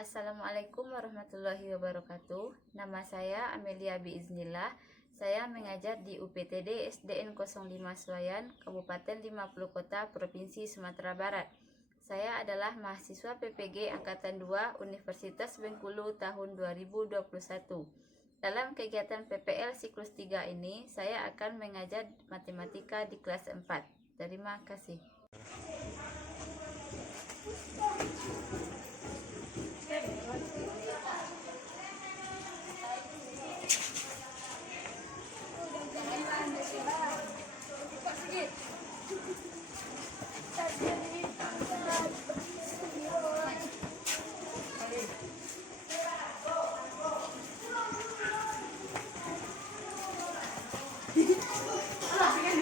Assalamualaikum warahmatullahi wabarakatuh. Nama saya Amelia Biiznillah. Saya mengajar di UPTD SDN 05 Suayan, Kabupaten 50 Kota, Provinsi Sumatera Barat. Saya adalah mahasiswa PPG Angkatan 2 Universitas Bengkulu tahun 2021. Dalam kegiatan PPL siklus 3 ini, saya akan mengajar matematika di kelas 4. Terima kasih.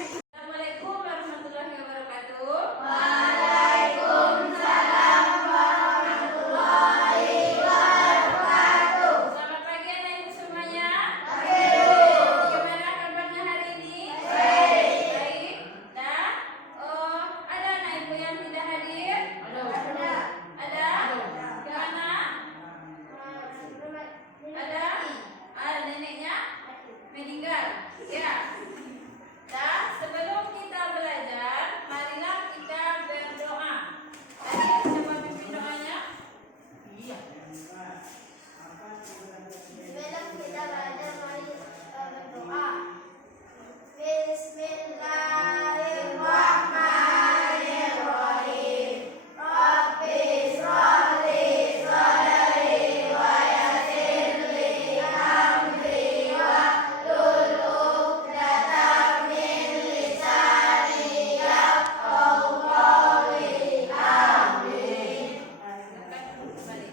Assalamualaikum warahmatullahi wabarakatuh. Waalaikumsalam warahmatullahi wabarakatuh. Selamat pagi anak-anak semuanya. Pagi. Gimana kabarnya hari ini? Baik. Baik. Nah, ada anak ibu yang tidak hadir? Ada. Ada? Gimana? Ada? Ada neneknya? Meninggal? Ya. Nah, sebelum kita belajar, marilah kita berdoa. Tadi siapa pimpin doanya? Sebelum kita belajar, mari berdoa. Bismillahirrahmanirrahim. Rabbi shrah li sadri wa yassir li amri wahlul 'uqdatam min lisani yafqahu qawli. Amin. Silakan kembali.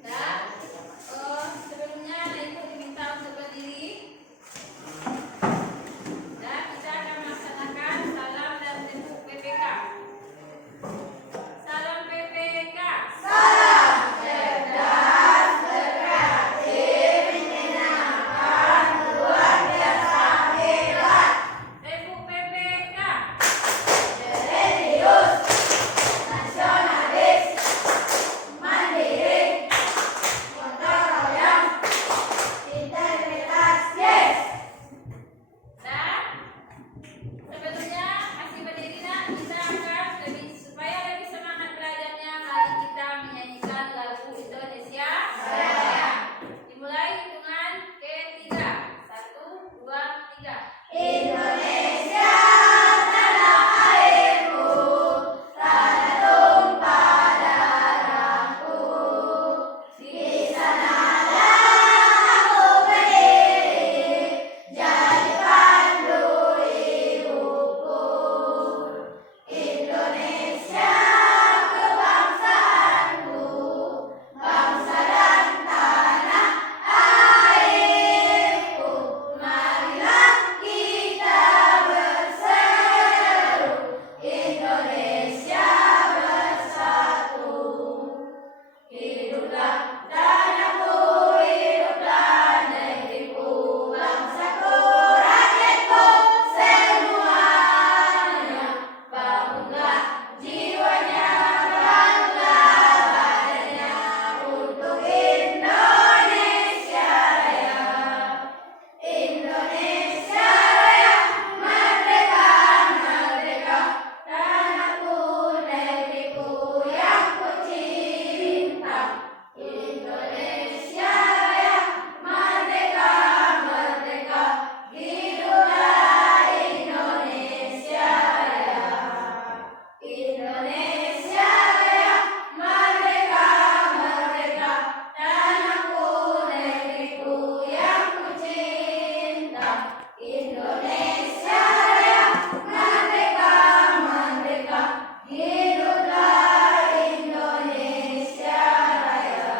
Nah, sebelumnya anak ibu diminta untuk berdiri. Dan kita akan melaksanakan salam dan bentuk PPK. Salam PPK. Salam cerdas, berkreatif, menyenangkan, luar biasa hebat, Bentuk PPK. serius, nasionalis, mandiri, gotong royong, integritas, yes. Nah, sebelumnya masih berdiri nak, kita akan supaya lebih semangat belajarnya, mari kita menyanyikan lagu Indonesia Raya. Dimulai hitungan ketiga. 1, 2, 3. Indonesia tanah airku, tanah tumpah darahku. Di sanalah aku berdiri, jadi pandu hidupku. Indonesia kebangsaanku, bangsa dan tanah airku. Marilah kita berseru, Indonesia bersatu. Hiduplah tanahku, hiduplah negeriku, bangsaku, rakyatku semuanya. Bangunlah jiwanya, bangunlah badannya untuk Indonesia Raya. Indonesia Raya, merdeka, merdeka, tanahku, negeriku yang ku cinta. Indonesia Raya, merdeka, merdeka, hiduplah Indonesia Raya. Indonesia Raya, merdeka, merdeka, tanahku, negeriku yang ku cinta. Indonesia Raya, merdeka, merdeka, hiduplah Indonesia Raya.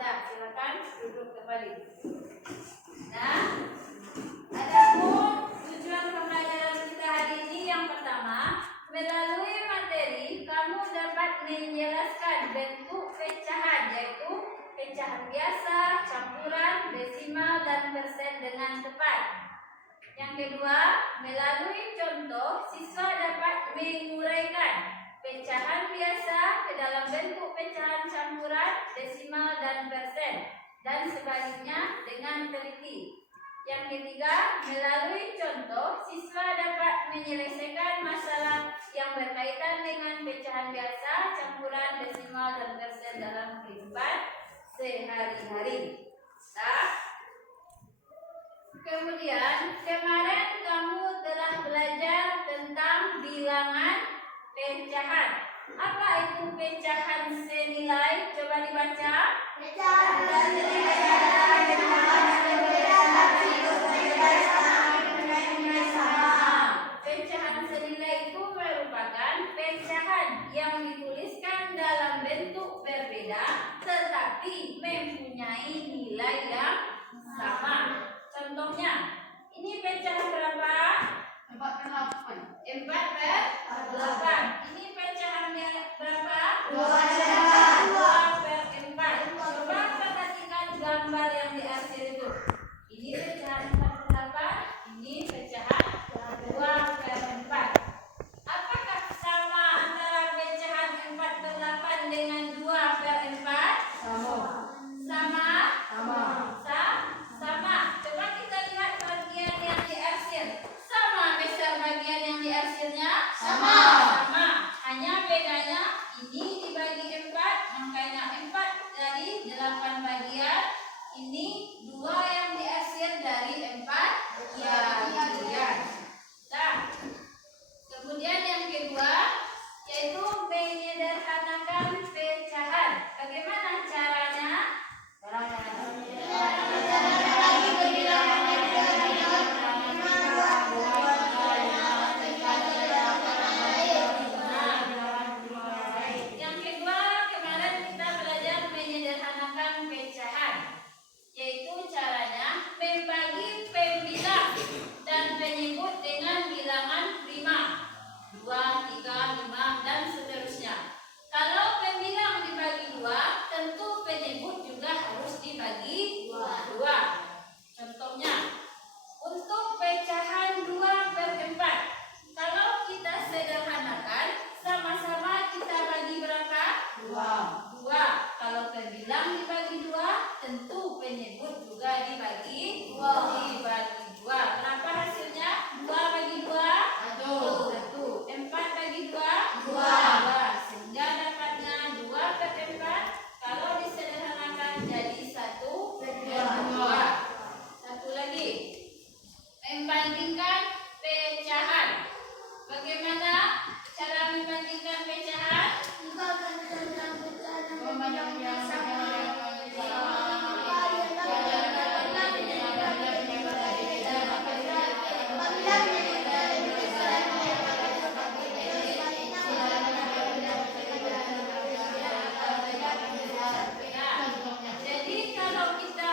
Nah, silakan duduk kembali. Nah, adapun tujuan pembelajaran kita hari ini yang pertama, melalui materi kamu dapat menjelaskan bentuk pecahan, yaitu pecahan biasa, campuran, desimal, dan persen dengan tepat. Yang kedua, melalui contoh, siswa dapat menguraikan pecahan biasa ke dalam bentuk pecahan campuran desimal, dan persen, dan sebaliknya dengan teliti. Yang ketiga, melalui contoh, siswa dapat menyelesaikan masalah yang berkaitan dengan pecahan biasa, campuran, desimal, dan persen dalam kehidupan sehari-hari. Nah, kemudian kemarin kamu telah belajar tentang bilangan pecahan. Apa itu pecahan senilai? Coba dibaca. Pecahan senilai itu merupakan pecahan yang dituliskan dalam bentuk berbeda tetapi mempunyai nilai yang sama. Contohnya, ini pecahan berapa? 4/8. Ini pecahannya berapa? 2/4. Coba perhatikan gambar yang diarsir itu. Ini pecahan 4/8, ini pecahan 2/4. Apakah sama antara pecahan 4/8 dengan 2/4? Sama. Coba kita lihat bagian yang diarsir. Sama besar bagian yang diarsirnya? Sama. Hanya bedanya ini dibagi 4, makanya 4 dari 8 bagian. Ini 2 yang diarsir dari 4 bagian. Nah, kemudian yang kedua yaitu menyederhanakan pecahan. Bagaimana caranya? Yang kedua, kemarin kita belajar menyederhanakan pecahan, yaitu caranya membagi pembilang dan penyebut dengan bilangan prima, 2, 3, 5, dan seterusnya. Kalau pembilang dibagi 2, tentu penyebut juga harus dibagi 2. Contohnya, untuk pecahan 2/4, kalau kita sederhanakan, sama-sama kita bagi berapa? 2. Kalau pembilang dibagi 2, tentu penyebut juga dibagi 2. Berapa hasilnya? 2 bagi 2? 1. 4 bagi 2? 2. Sehingga dapatnya 2/4. Kalau disederhanakan jadi 1/2. Satu lagi, membandingkan pecahan. Bagaimana cara membandingkan pecahan? Jadi kalau kita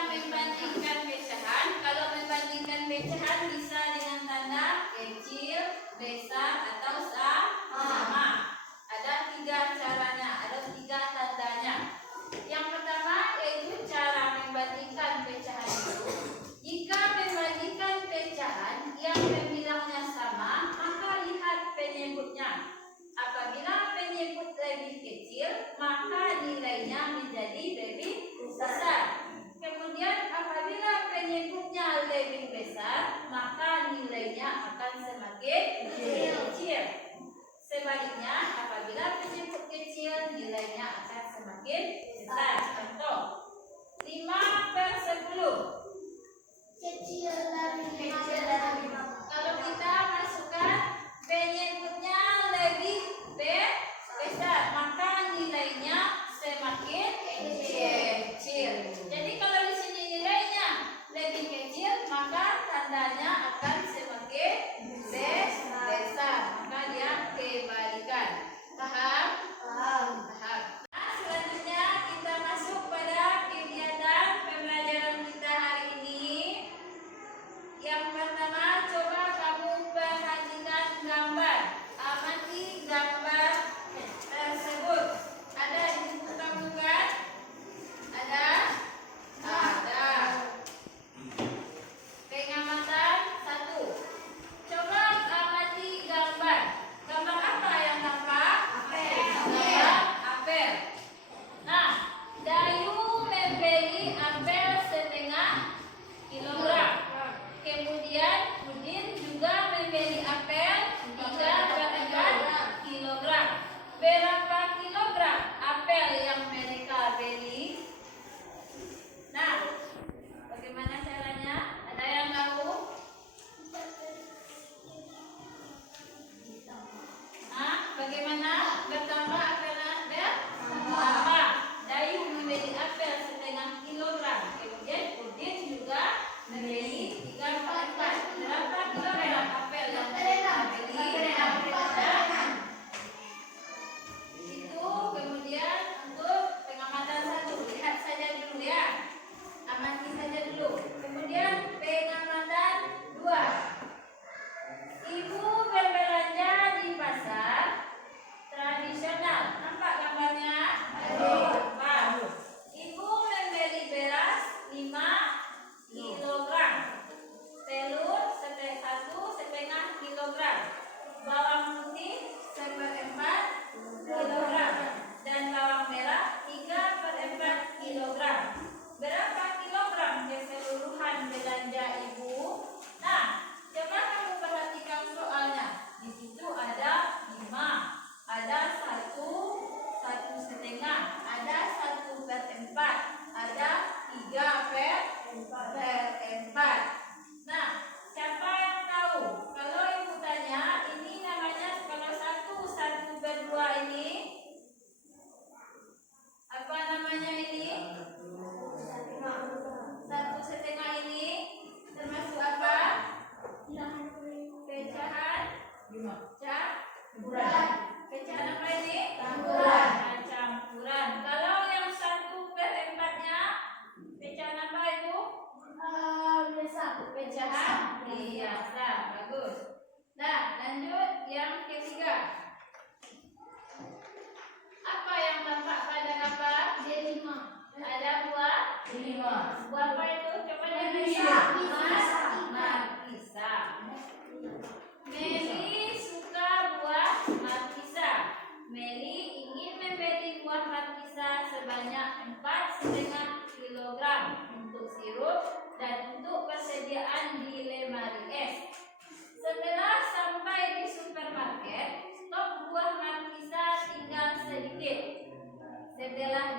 membandingkan pecahan bisa dengan tanda kecil, besar, atau sama. Ada 3 caranya, ada 3 tandanya. Yang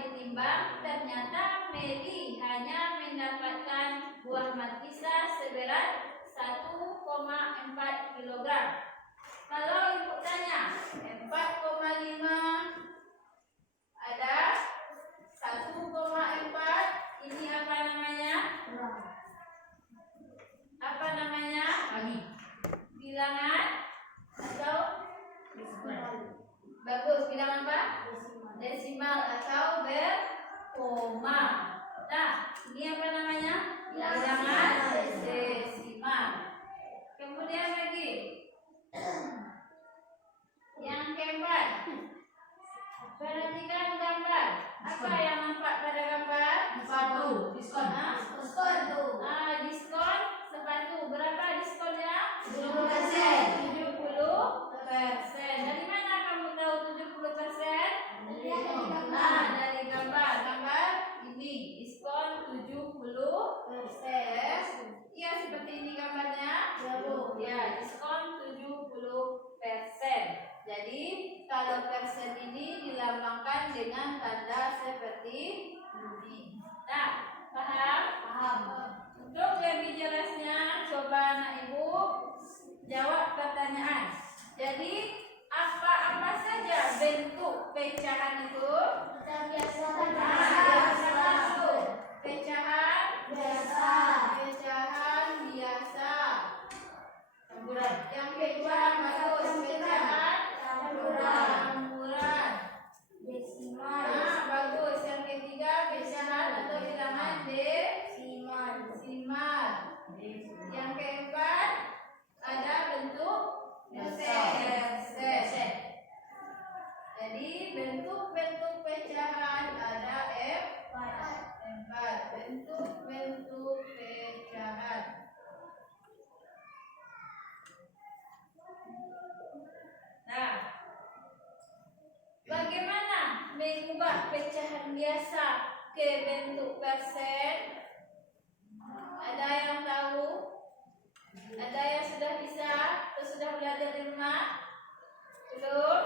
ditimbang, ternyata Meli hanya mendapatkan buah markisa seberat 1,4 kg. Kalau ibu tanya 4,5 ada 1,4, ini apa namanya? Apa namanya? Bilangan atau bagus, bilangan apa? Desimal atau berkoma. Nah, ini apa namanya? Bilangan desimal. Kemudian lagi yang keempat, perhatikan gambar. Apa yang nampak pada gambar? Sepatu. Diskon. Diskon sepatu. Berapa diskonnya? 70%. 70%. Dari mana kamu tahu 70%? Dari gambar. Gambar ini diskon 70%. Iya, seperti ini gambarnya. Ya, diskon 70%. Jadi kalau persen ini dilambangkan dengan tanda seperti ini. Nah, paham? Untuk lebih jelasnya, coba anak ibu jawab pertanyaan. Jadi apa saja bentuk pecahan itu? Pecahan biasa. Yang kedua bagus, pecahan campuran. Bagus. Yang ketiga pecahan atau bilangan desimal. Yang keempat ada bentuk persen. Jadi bentuk-bentuk pecahan ada empat bentuk pecahan. Nah, bagaimana mengubah pecahan biasa ke bentuk persen? Ada yang tahu? Ada yang sudah bisa atau sudah belajar di rumah? Belum?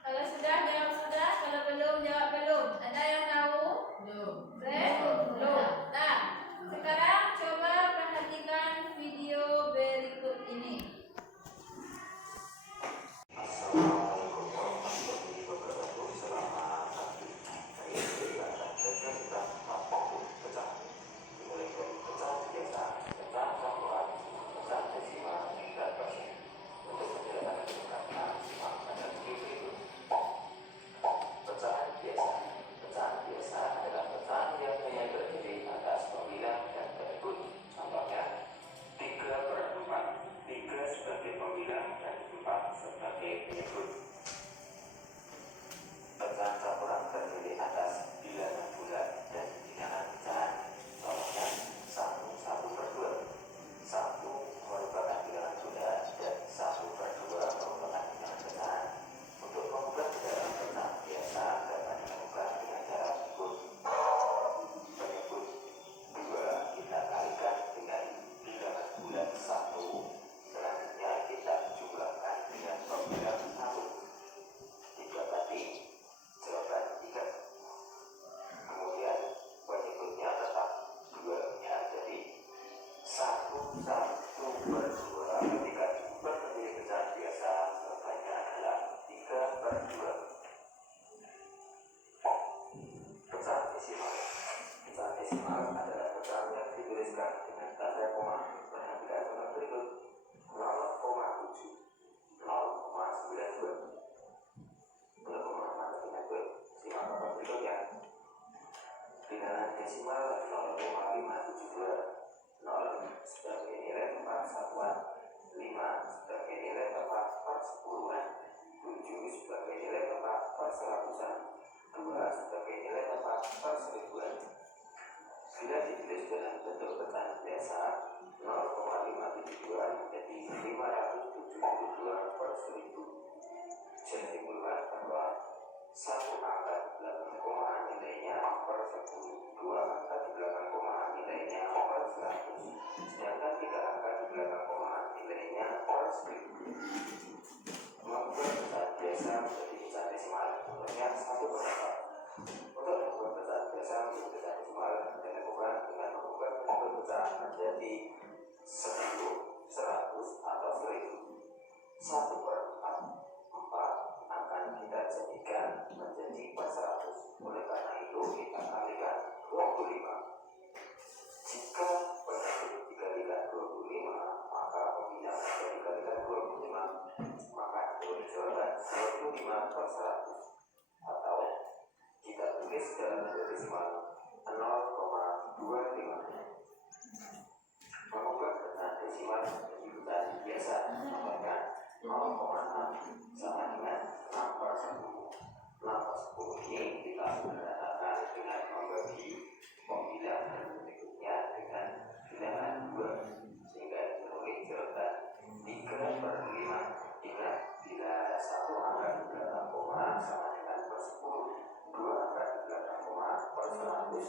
Kalau sudah, jawab sudah. Kalau belum, jawab belum. Ada yang tahu? Belum. Nah, sekarang coba perhatikan video berikut ini.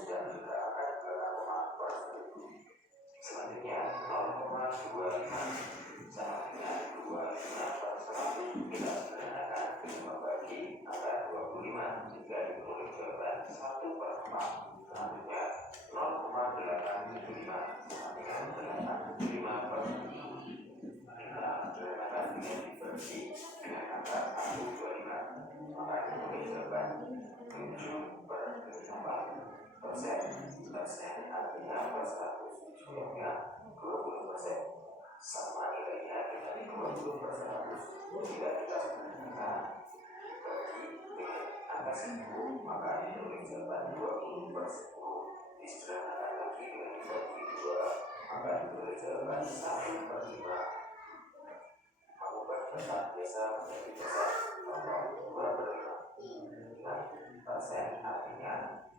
dan juga akan ke 0,25. Selanjutnya 0,25 sama dengan 25/100. Kita sederhanakan membagi angka 25 jika ditulis jawaban 1/4. Selanjutnya 0,875 sama dengan 85/7. Kita sederhanakan dengan dibagi dengan angka 125, maka ditulis jawaban 7/8%. Persen artinya per 100 jumlahnya 20%, sama nilainya dengan 20/100. Jika kita sederhanakan bagi dengan angka 1000, maka ditulis jawaban 20/10. Disederhanakan lagi dengan dibagi 2, maka ditulis jawaban 1/5. Mengubah data biasa menjadi persen nomor 2/5. Dengan persen artinya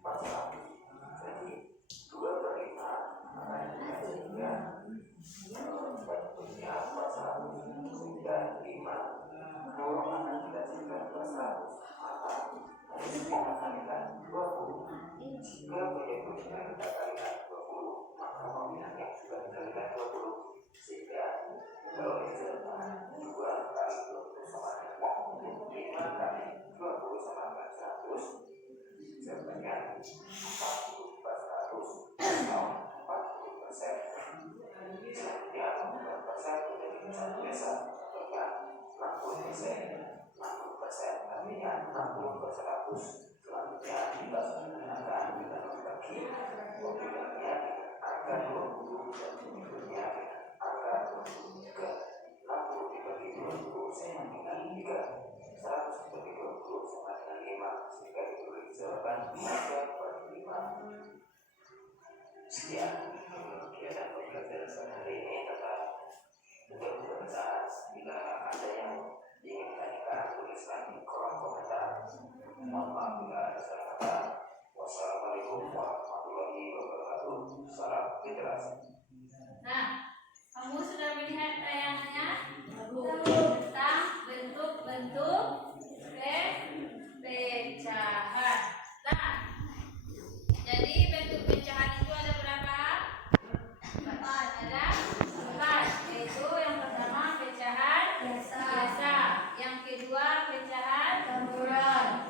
per 100. Jadi 2/5 maka dikasihkan bentuknya per 100, sehingga 5 akan dikasihkan per 100, maka harus kita kalikan 20. Jika penyebutnya kita kalikan 20, maka peminatnya juga dikalikan 20, sehingga kalau jawaban 2 kali 20 sama dengan 5 kali 20 sama dengan 100, jawabannya 40/100 atau 40%. Selanjutnya 40% menjadi pecahan biasa, contohnya 60%. 60% artinya 60/100. Selanjutnya kita sederhanakan dengan membagi peminatnya dengan angka 20 dan penyebutnya dengan angka 23. 60 dibagi 20 sama dengan 3. 100 dibagi 20 sama dengan 5, sehingga ditulis jawaban 3/5. Sekian kegiatan pembelajaran sehari ini tentang bentuk pembacaan. Jika ada yang ingin ditanyakan, tuliskan di kolom komentar. Mohon maaf bila ada salah kata. Wassalamualaikum warahmatullahi wabarakatuh. Salam literasi. Nah, kamu sudah melihat tayangannya tentang bentuk-bentuk pecahan. Nah, jadi bentuk pecahan itu ada berapa? Ada 4, yaitu yang pertama pecahan biasa, yang kedua pecahan campuran,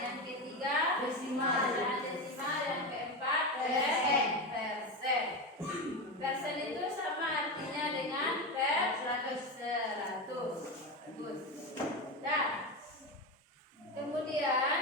yang ketiga pecahan desimal, yang keempat persen. Persen itu sama artinya dengan per 100. Bagus. Nah, kemudian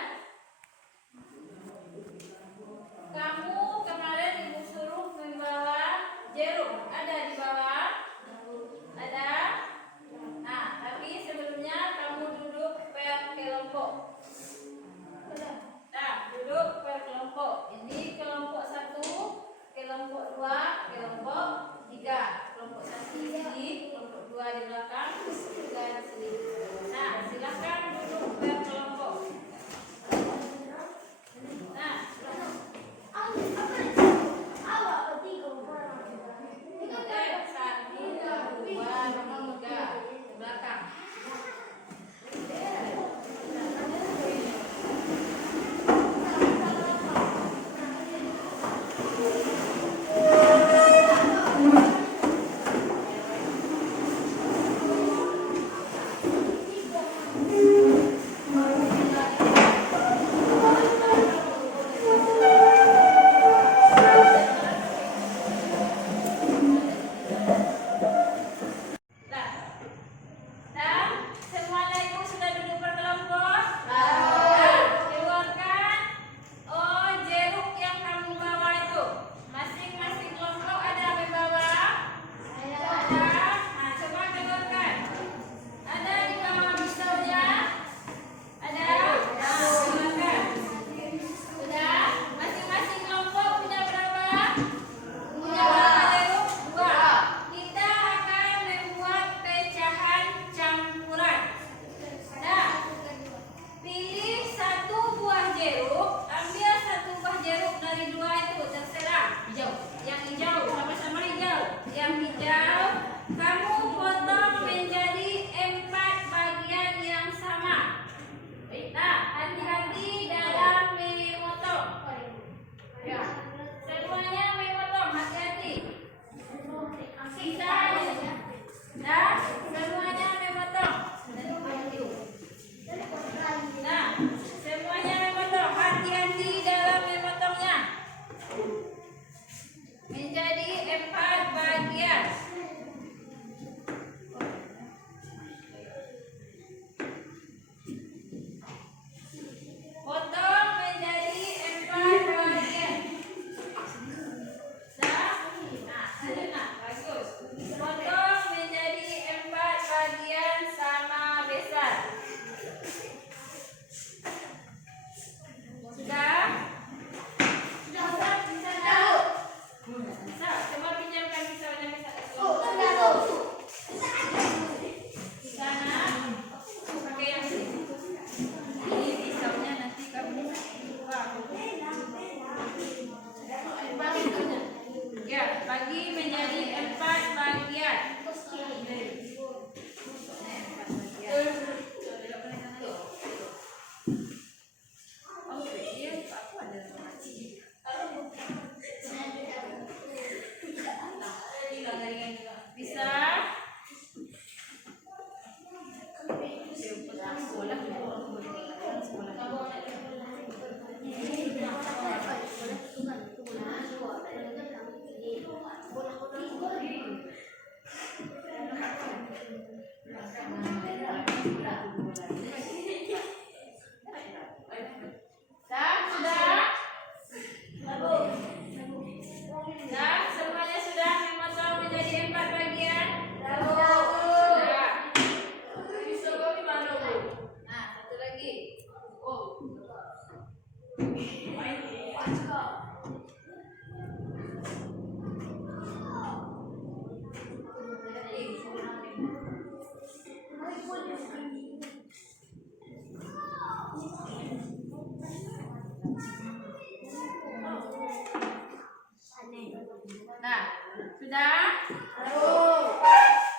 Nah, sudah?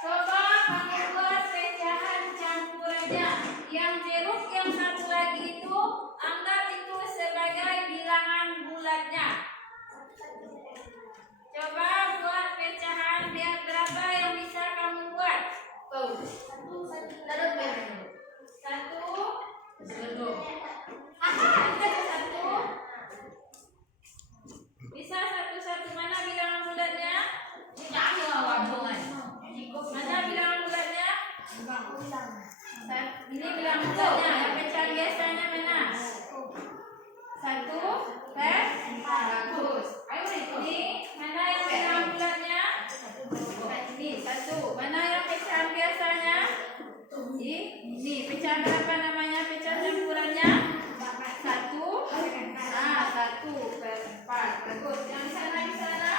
Coba kamu buat pecahan campurannya. Yang jeruk yang satu lagi itu, anggap itu sebagai bilangan bulatnya. Coba buat pecahan, lihat berapa yang bisa kamu buat. Satu. Bisa satu-satu. Mana bilangan bulatnya? Mana bilangan bulatnya? Ini bilangan bulatnya. Yang pecahan biasanya mana? Satu. Bagus. Ini mana yang bilangan bulatnya? Ini satu. Mana yang pecahan biasanya? Ini pecahan berapa namanya? Pecahan campurannya? Satu. Nah, 1/4. Bagus. Yang di sana.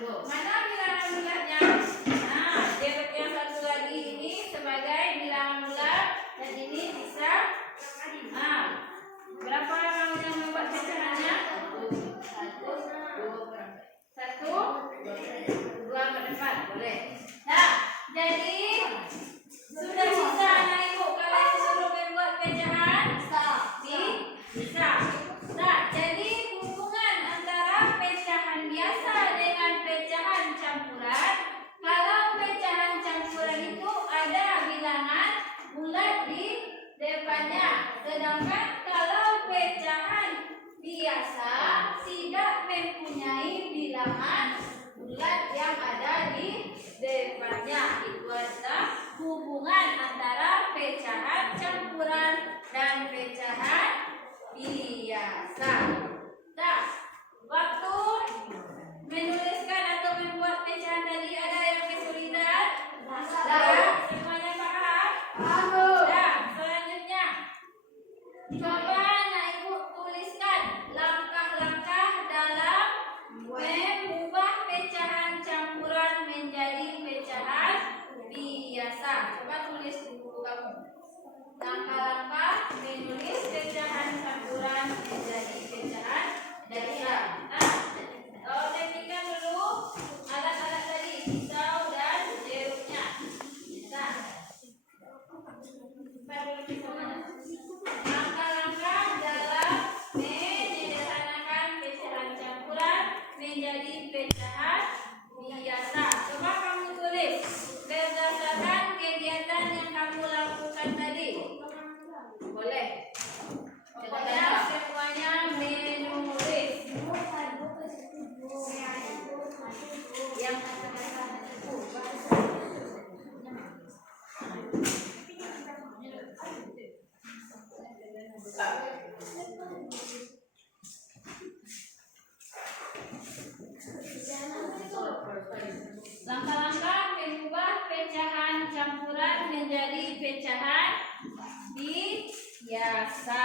Mana bilangan bulatnya? Nah, jeruk yang satu lagi ini sebagai bilangan bulat dan ini bisa. Nah, berapa kamu yang membuat pecahannya? 1, 2, 4. Boleh. Nah, jadi sudah bisa anak ibu kalian disuruh membuat pecahan? Bisa. Nah, jadi hubungan antara pecahan biasa dengan pecahan campuran. Kalau pecahan campuran itu ada bilangan bulat di depannya. Sedangkan kalau pecahan biasa tidak mempunyai bilangan bulat yang ada di depannya. Itu adalah hubungan antara pecahan campuran dan pecahan biasa. Nah, waktu menuliskan atau membuat pecahan tadi ada yang kesulitan? Semuanya paham? Nah, selanjutnya coba anak ibu tuliskan langkah-langkah dalam mengubah pecahan campuran menjadi pecahan biasa. Coba tulis di buku kamu. Langkah-langkah menulis pecahan campuran menjadi pecahan biasa. Nah, teknikkan dulu alat-alat tadi, pisau dan jeruknya. Nah, langkah-langkah dalam menyederhanakan pecahan campuran menjadi pecahan biasa. Coba kamu tulis berdasarkan kegiatan yang kamu lakukan tadi. Boleh. Pokoknya semuanya menulis. Yang langkah-langkah mengubah pecahan campuran menjadi pecahan biasa.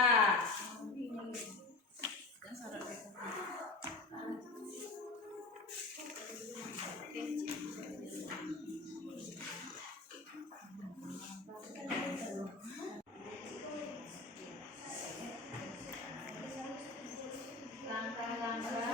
Langkah-langkah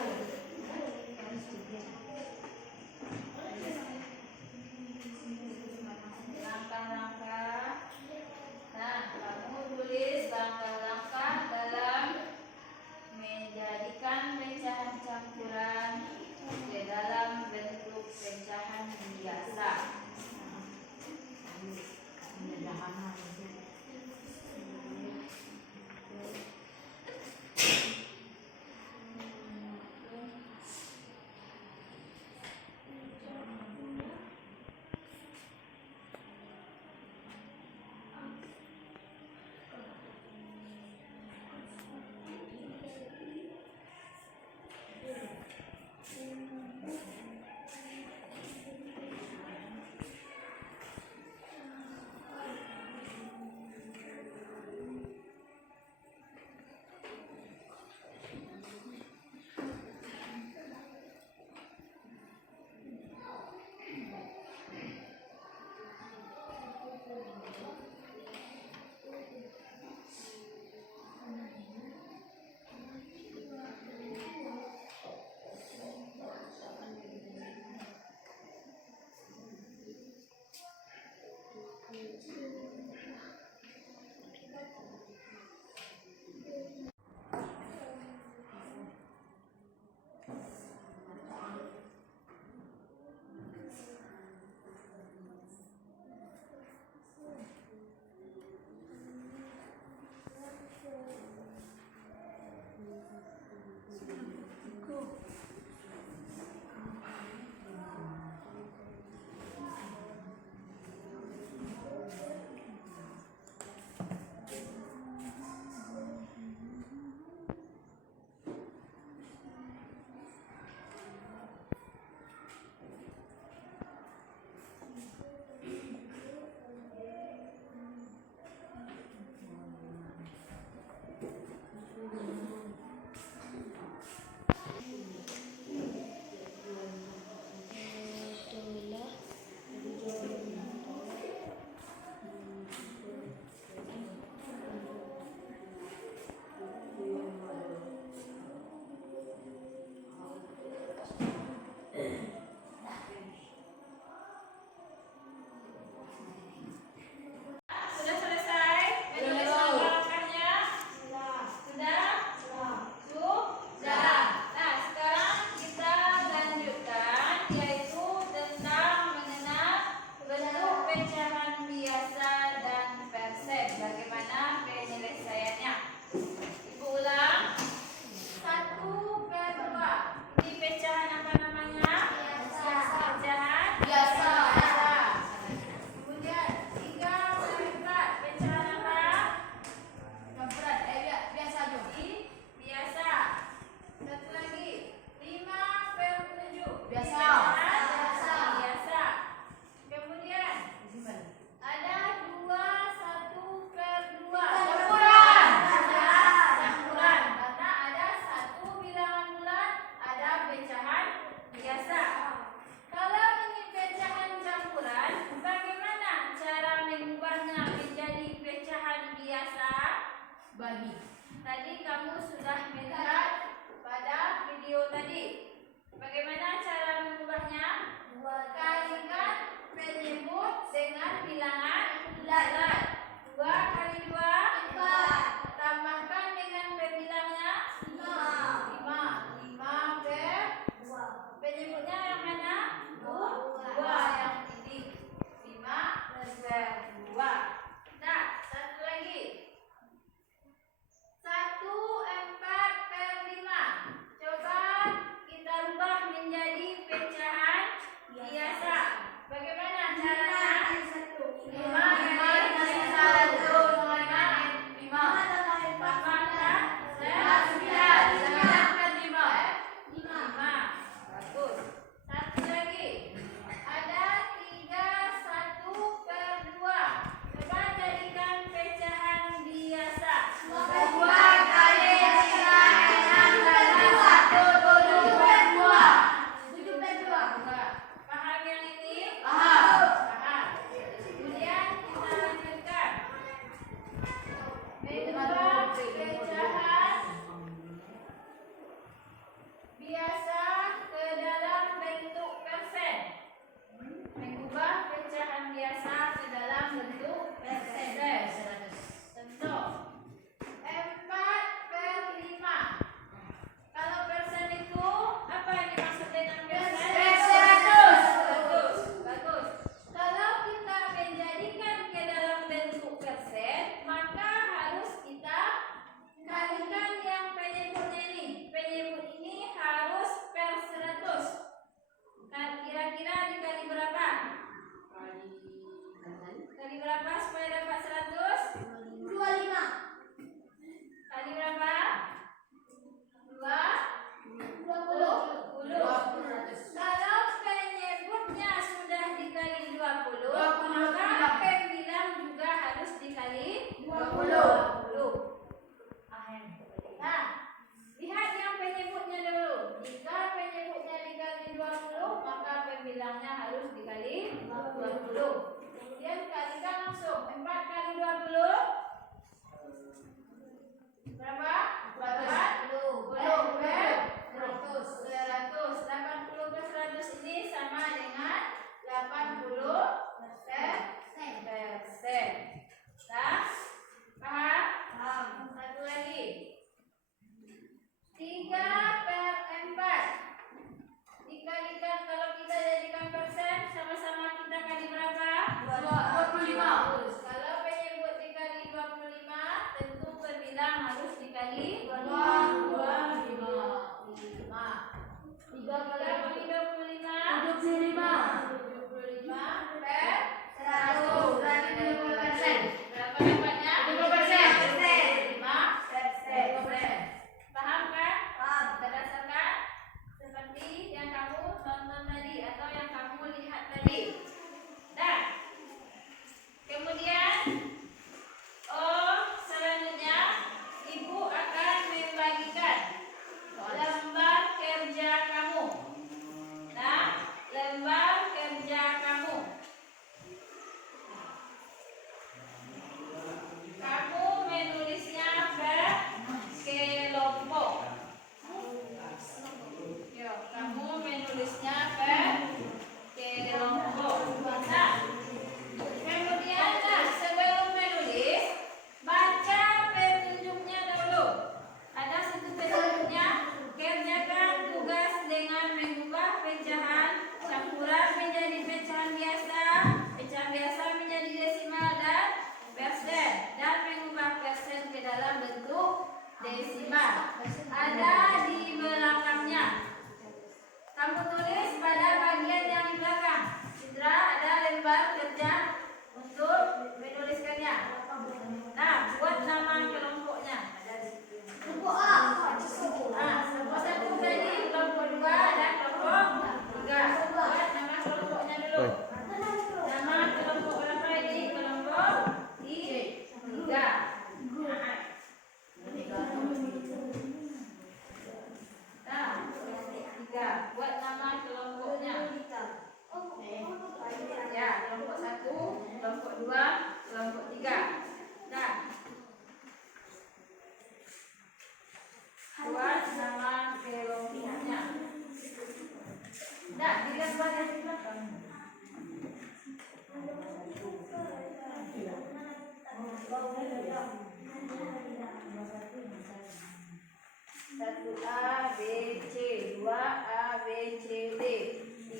B, C. 2A, B, C, D.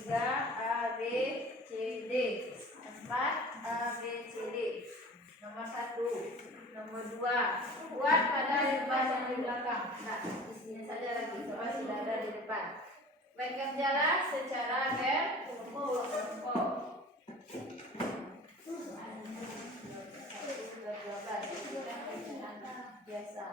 3A, B, C, D. 4A, B, C, D. Nomor 1. Nomor 2. Buat pada lepas yang di belakang. Nah, di sini saja lagi. Soal sudah ada di depan. Bekerjalah secara berkelompok. Biasa.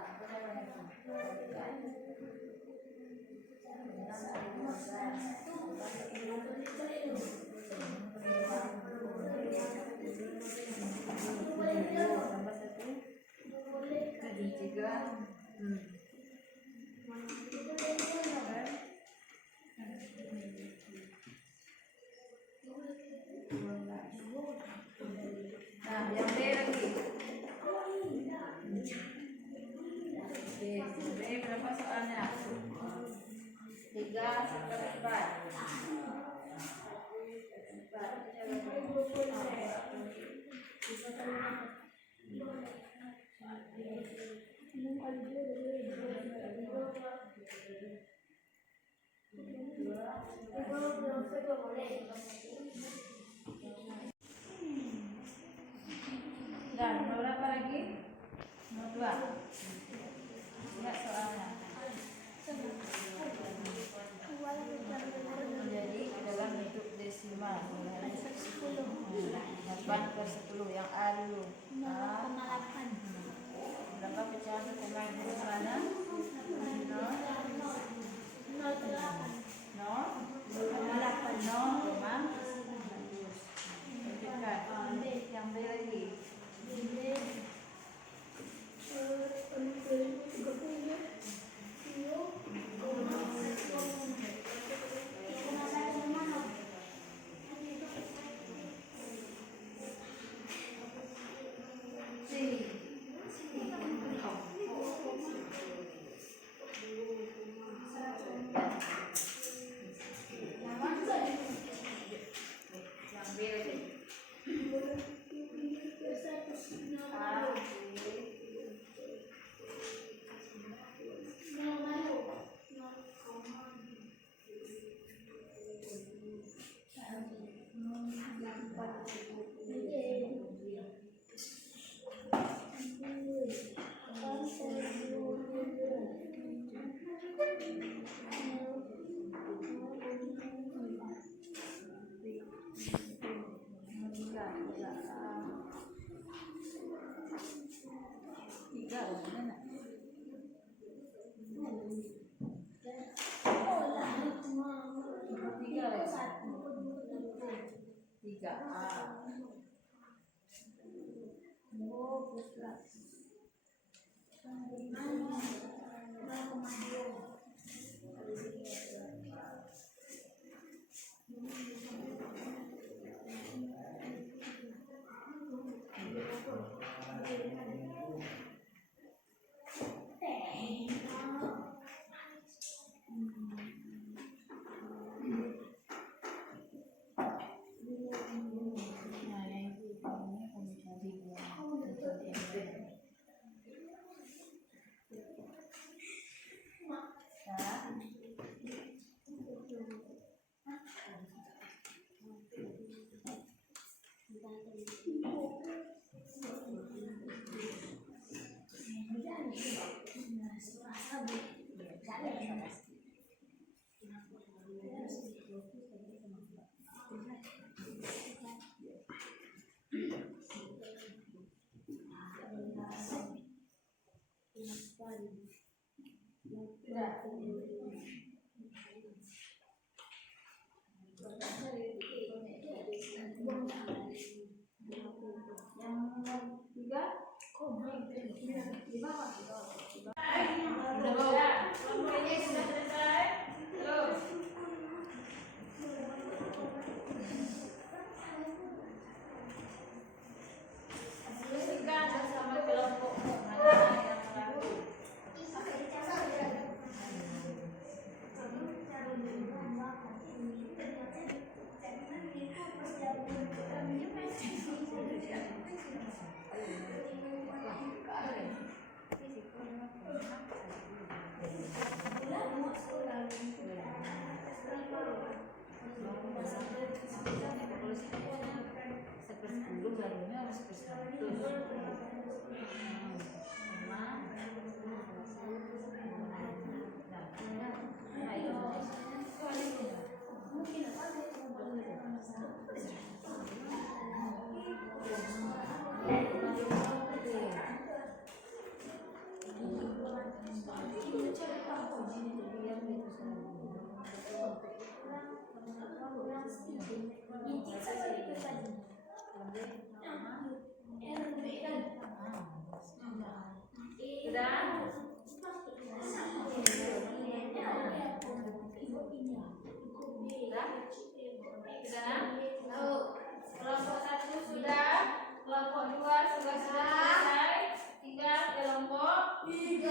Nah, yang B lagi. B berapa soalnya? 3 sampai 4. Dan nomor berapa lagi? Nomor 2. Lihat soalnya. Jadi dalam bentuk desimal. 8/10 yang A dulu. 0,8. Berapa pecahan koma di mana? 0,8. Yang B lagi. Yang B lagi. Tiga A. Kelompok 1 sudah, kelompok 2 sudah selesai, tinggal kelompok 3.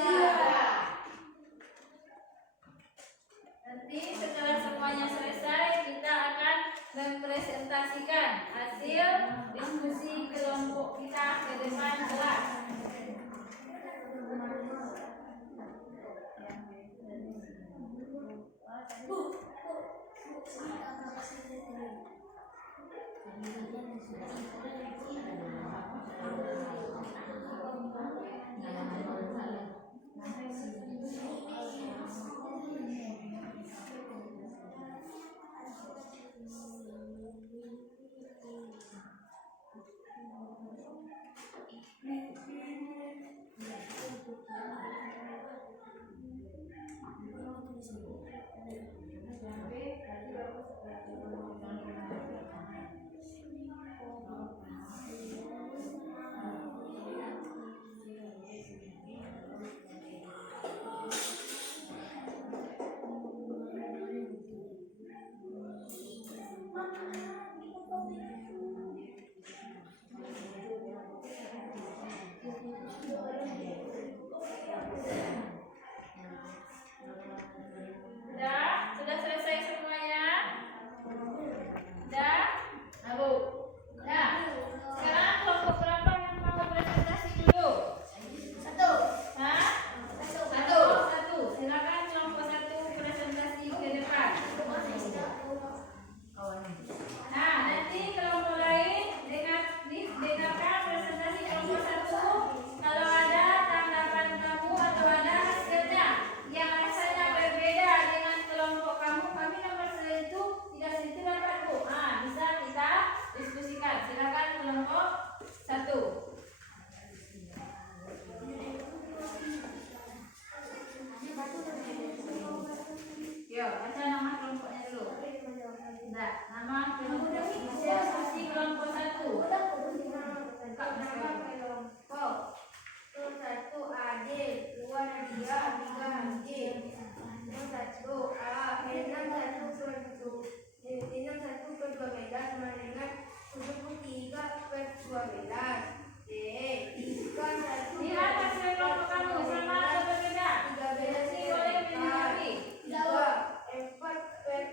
Nanti setelah semuanya selesai, kita akan mempresentasikan hasil diskusi kelompok kita ke depan kelas. Sudah selesai semuanya? Sudah? Lalu, nah, sekarang kelompok berapa yang mau presentasi dulu? Satu. Hah? Satu. Satu. Silakan kelompok 1 presentasi ke depan. Nah, nanti kelompok lain dengarkan presentasi kelompok 1. Kalau ada tanggapan kamu atau ada hasilnya yang rasanya berbeda dengan kelompok kamu, kami nomor itu tidak sedikit dapat Bu. Bisa kita diskusikan. Silakan kelompok 1. Yuk, baca nama kelompoknya dulu. Nah, nama kelompok diskusi kelompok 1. Nama kelompok 1 Adil, 2 Nadia, 3 Hamzil. Yang 1 A, 61 per 12 sama dengan 73 per 12. B, 31 Lihat hasil kelompok kamu sama atau berbeda? 13 Ini boleh dilengkapi. 4 per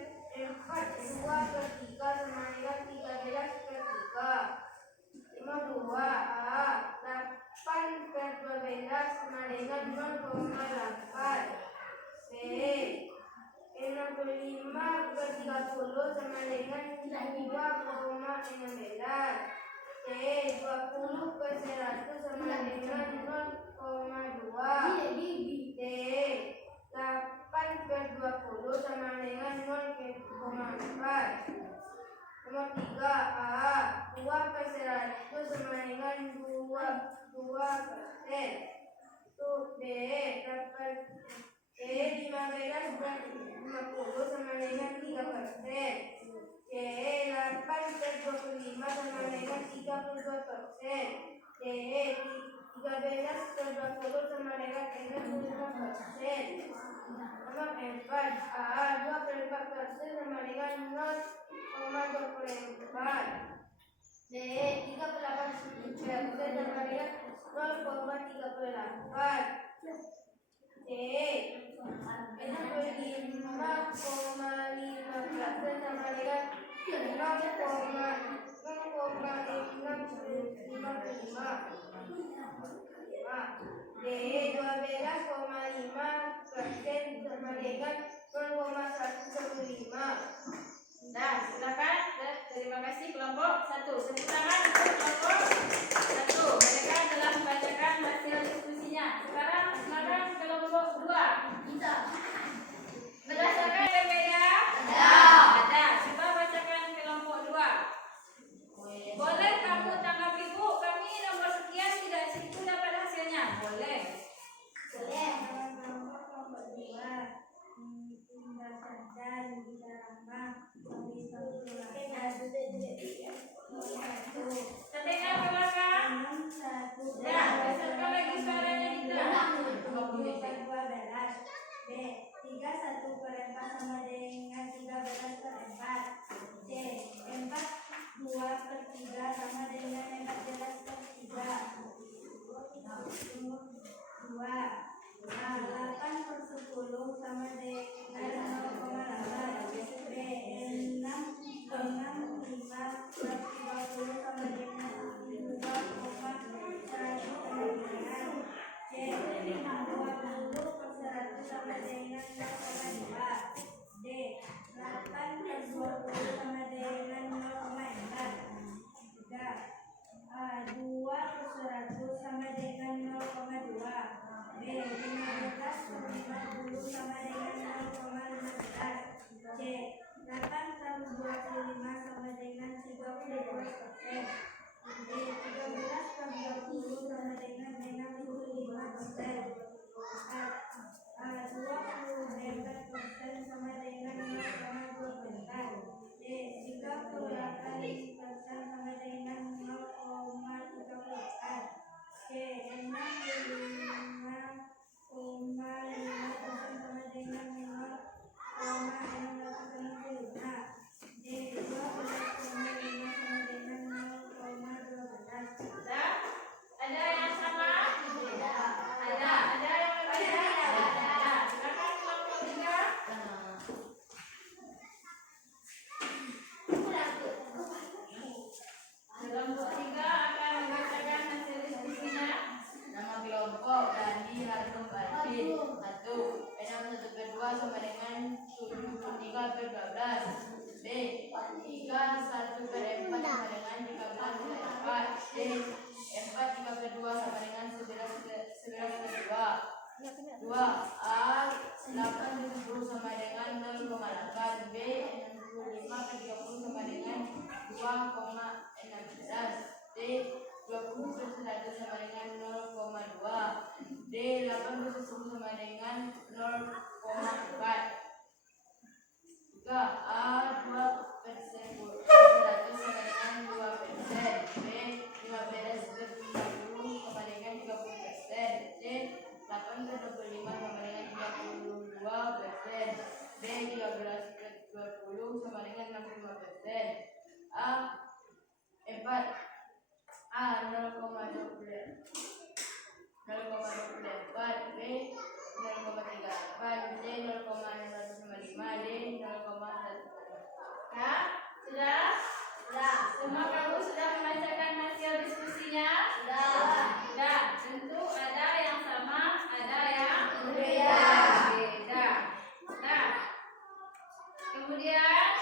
3 sama dengan 13 per 3. 52 A, 8 per 12 sama dengan 0,8. C, 65 per 30 sama dengan 2,16. C, 20 per 100 sama dengan 0,2. D, 8 per 20 sama dengan 0,4. Nomor 3 A, 2 per 100 sama dengan 2%. B, 15 per 50 sama dengan 3%. C, 8 per 25 sama dengan 32%. D, 13 per 20 sama dengan 65%. Nomor 4 A, 2 per 4% sama dengan 0,24. D, 38% sama dengan 0,38. C, 65,5% sama dengan 0,655. D, 12,5% sama dengan 0,115. Nah, silakan. Terima kasih kelompok 1. Tepuk tangan untuk kelompok 1. ke-12. B. Ikan 1/4 sama dengan 13/4. C. 4/2 sama dengan 11/2. 2. A. 8/10 sama dengan 0,8. B. 65/30 sama dengan 2,16. C. 20/100 sama dengan 0,2. D. 8/10 sama dengan 0,4. 3. A. 2/100 sama dengan 2%. B. 15/50 sama dengan 30%. C. 8/25 sama dengan 32%. D. 13/20 sama dengan 65%. A. 4. A. 0,24. B. 0,38. C. 0,105. D. 0,1. Ya, sudah? Semua kamu sudah membacakan hasil diskusinya? Sudah. Tentu ada yang sama, ada yang beda. Nah, kemudian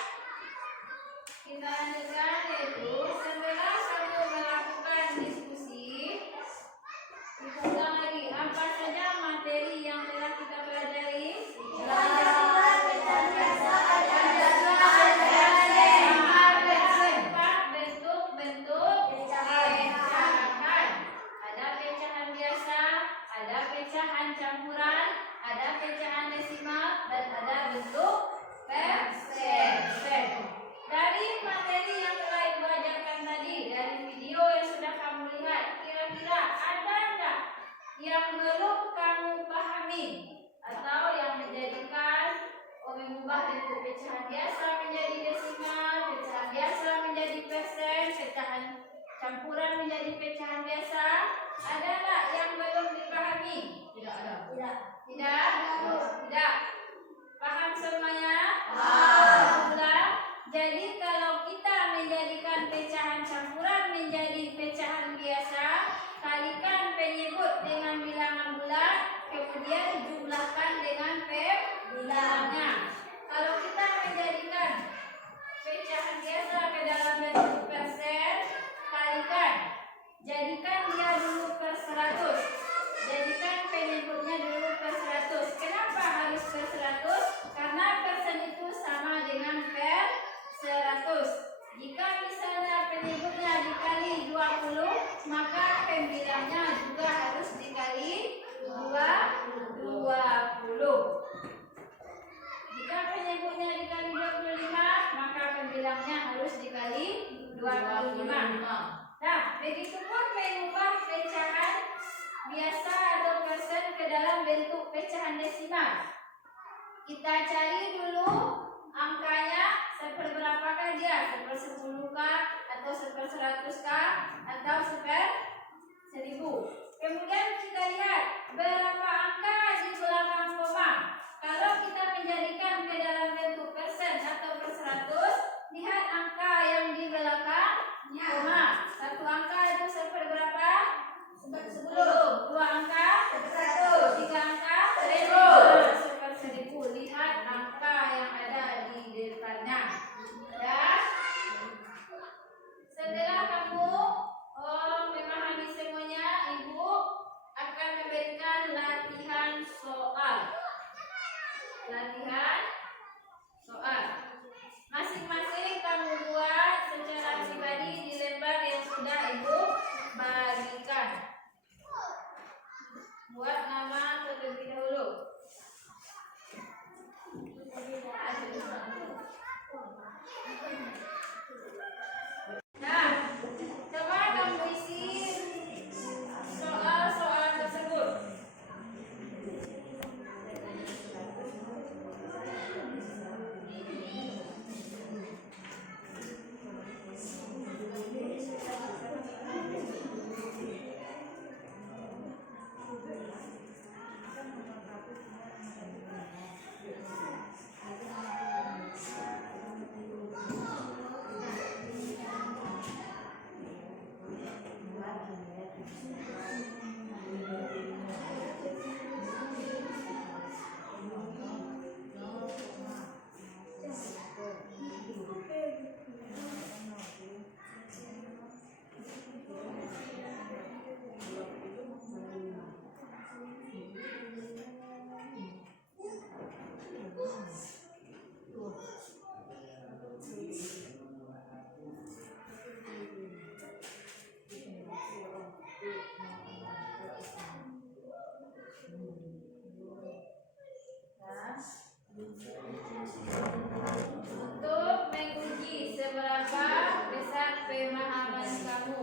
kita lanjutkan, yaitu setelah kamu melakukan diskusi, kita ulang lagi apa saja materi yang telah kita pelajari. Bentuk-bentuk pecahan. Ada pecahan biasa, ada pecahan campuran, ada pecahan desimal, dan ada bentuk persen. Dari materi yang telah Ibu ajarkan tadi, dari video yang sudah kamu lihat, kira-kira ada enggak yang belum kamu pahami atau yang menjadikan mengubah bentuk pecahan biasa menjadi desimal, pecahan biasa menjadi persen, pecahan campuran menjadi pecahan biasa? Ada enggak yang belum dipahami? Tidak ada. Tidak. Paham semuanya? Ulang. Jadi kalau kita menjadikan pecahan campuran menjadi pecahan biasa, kalikan penyebut dengan bilangan bulat, kemudian jumlahkan dengan bilangnya. Kalau kita menjadikan pecahan biasa ke dalam bentuk persen, kalikan. Jadikan dia dulu per 100. Jadikan penyebutnya dulu per 100. Kenapa harus per 100? Karena persen itu sama dengan per 100. Jika misalnya penyebutnya dikali 20, maka pembilangnya juga harus dikali 20. Jika penyebutnya dikali 25, maka pembilangnya harus dikali 25. Nah, begitupun mengubah pecahan biasa atau persen ke dalam bentuk pecahan desimal. Kita cari dulu angkanya seberapakah dia, 1/10kah atau 1/100kah atau 1/1000. Kemudian kita lihat berapa angka di belakang koma. Kalau kita menjadikan ke dalam bentuk persen atau per 100, lihat angka yang di belakang koma. Satu angka itu seberapa? 10. Dua angka 100. Tiga angka 1000. Lihat angka yang ada di depannya. Ya. Setelah kamu memahami semuanya, Ibu akan memberikan latihan soal. Masing-masing kamu buat secara pribadi di lembar yang sudah Ibu bagikan. Buat nama terlebih dahulu. Nah, coba kamu isi soal-soal tersebut. Untuk menguji seberapa besar pemahaman kamu.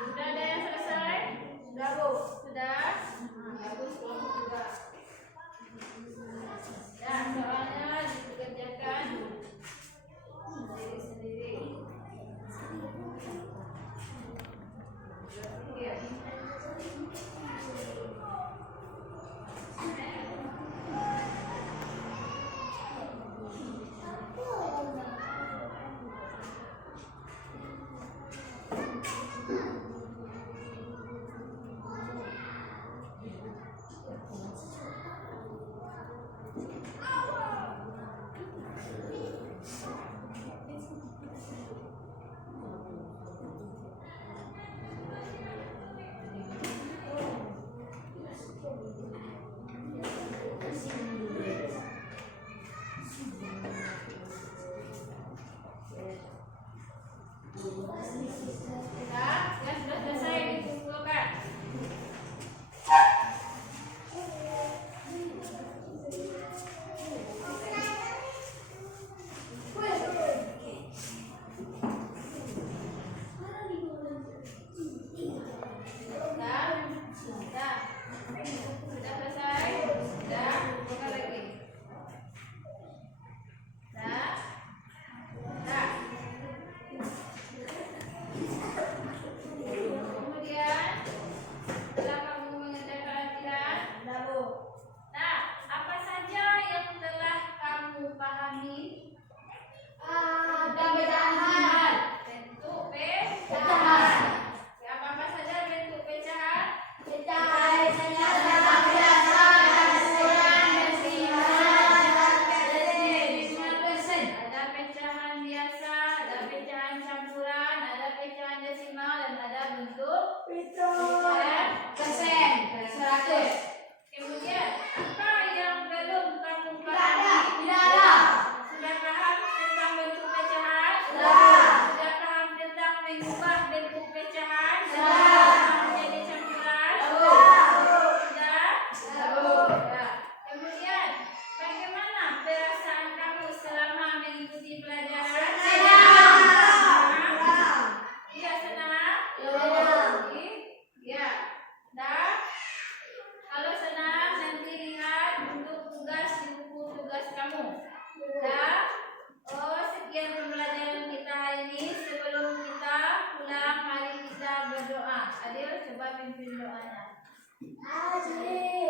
Sudah ada yang selesai? Sudah, Bu. Sudah? Bagus, kelompok juga. Ya, soalnya dikerjakan sendiri-sendiri. Iya. Sudah selesai dikumpulkan. Sudah selesai. Sudah, buka lagi. Kemudian setelah kamu mengerjakan latihan, nah, apa saja yang telah kamu pahami? Ada pecahan. Bentuk pecahan. Ya, apa saja bentuk pecahan? Pecahan senjata biasa dan ukuran desimal dan desimal persen. Ada pecahan biasa, ada pecahan campuran, ada pecahan desimal, dan ada bentuk Persen 100. Kemudian, apa yang belum kamu Tidak pahami? ada. Sudah paham tentang bentuk pecahan? Sudah. Sudah paham tentang mengubah bentuk pecahan? Sudah. Menjadi campuran? Sudah. Sudah? Ya. Kemudian, bagaimana perasaan kamu selama mengikuti pelajaran? Senang. Iya, senang? Senang. Ya. Dan kalau senang, nanti lihat untuk tugas di buku tugas kamu. Dan sekian pembelajaran kita hari ini. Sebelum kita pulang, mari kita berdoa. Adil, coba pimpin doanya. Amin.